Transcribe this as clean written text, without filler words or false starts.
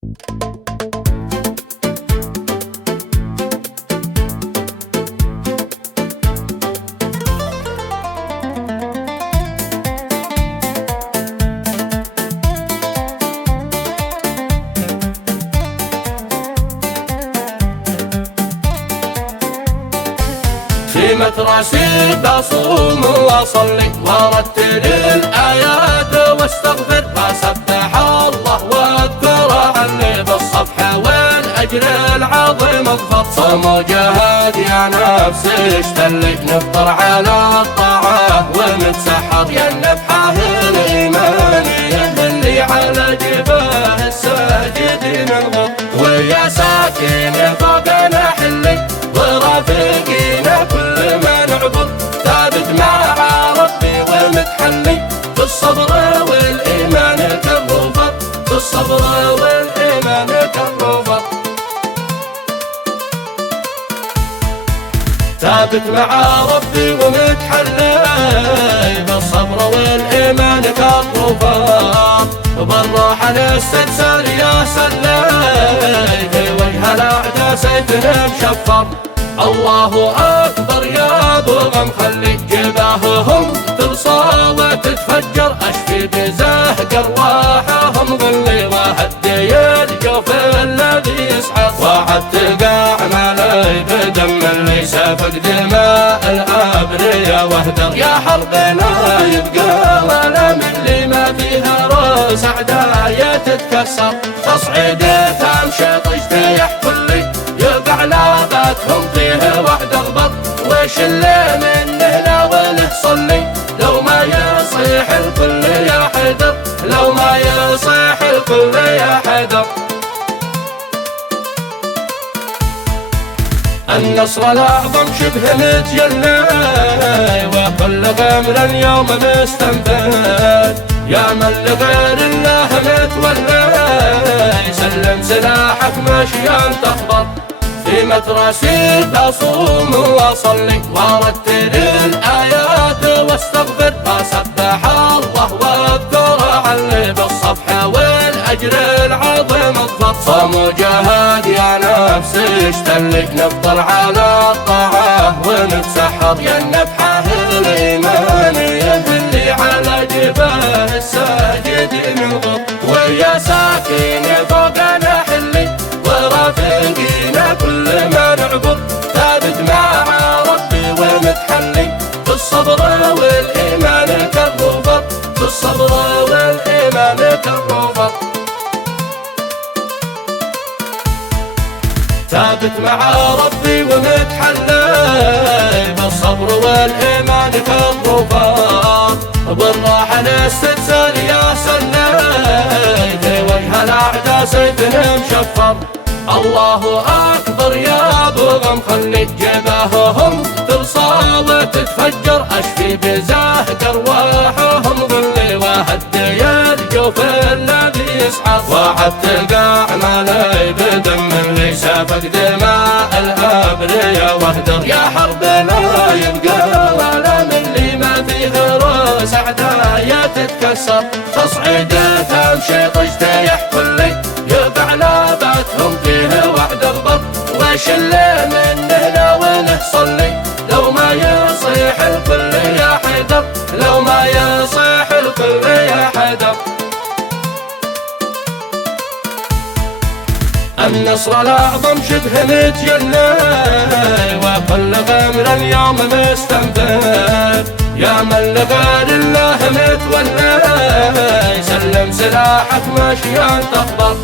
في متراسي بصوم واصلي وارتل الايات واستغفر واسبح الله واذكر عني بالصفحه والاجر العظيم اظفر. صوم جهاد يا نفسي اشتلي نفطر على الطاعه ونتسحر يا النفحه الايمانيه اللي على جباه الساجدين نغط. ويا ساكن فوقنا حلي ورافقينا كل ما نعبر ثابت مع ربي ومتحلي بالصبر والايمان كالرفض بالصبر والايمان كالرفض. ثابت مع ربي ومتحلي بالصبر والايمان كالرفض. بالراحه الاستبسال يا سلاي في وجه الاعداء سيفنا مشفر. الله اكبر يا ابو غم خلي جباههم ترصى وتتفجر. اشفي بزهق ارواحهم غلي وهدي الجوف الذي يسحر. واحد تقع مالي بدم اللي سفك دماء الابرياء واهدر. يا حربنا يبقى الم اللي ما فيها راس اعداء تتكسر. تصعيد تمشي تجتيح كلي يقع لاباتهم فيه وحد اغبط. وش اللي من هنا وله صلي لو ما يصيح الكل يا حدر لو ما يصيح الكل يا حدر. النصر الاعظم شبه متجلى وكل غمر اليوم مستنفد. يا من لغير الله متولى سلم سلاحك مشيان تخبط. في متراسي بصوم واصلي وارتل الايات واستغفر واسبح الله واذكر عني بالصفحه والاجر العظيم اظفر. صوم جهاد يا نفسي اشتلك نفطر على الطاعه ونتسحر يا النفحه الايمانيه اللي على جباه الساجدين نغط. ويا ساكن فوقنا حلي ورافقينا كل ما نعبر ثابت مع ربي ومتحلي بالصبر والايمان كالرفض بالصبر والايمان كالرفض. ثابت مع ربي ومتحلي بالصبر والايمان كالرفض. بالراحه الاستبسال يا سلاي في وجه الاعداء سيفنا مشفر. الله اكبر يا ابو غم خلي جباههم ترصى وتتفجر. اشفي بزهق ارواحهم غلي وهدي الجوف الذي يسحر. واحد تقع مالي بدم اللي سفك دماء الابرياء واهدر. يا حربنا يبقى الم اللي ما فيه راس اعداء تتكسر. تصعيد تمشي تجتيح كلي يقع لاباتهم فيه وحد اغبط. وش اللي من هنا وله صلي لو ما يصيح الكل يا حدر لو ما يصيح الكل يا حدر. النصر الاعظم شبه متجلى وكل غمر اليوم مستنفد. يا من لغير الله متولى سلم سلاحك مشيان تخبط.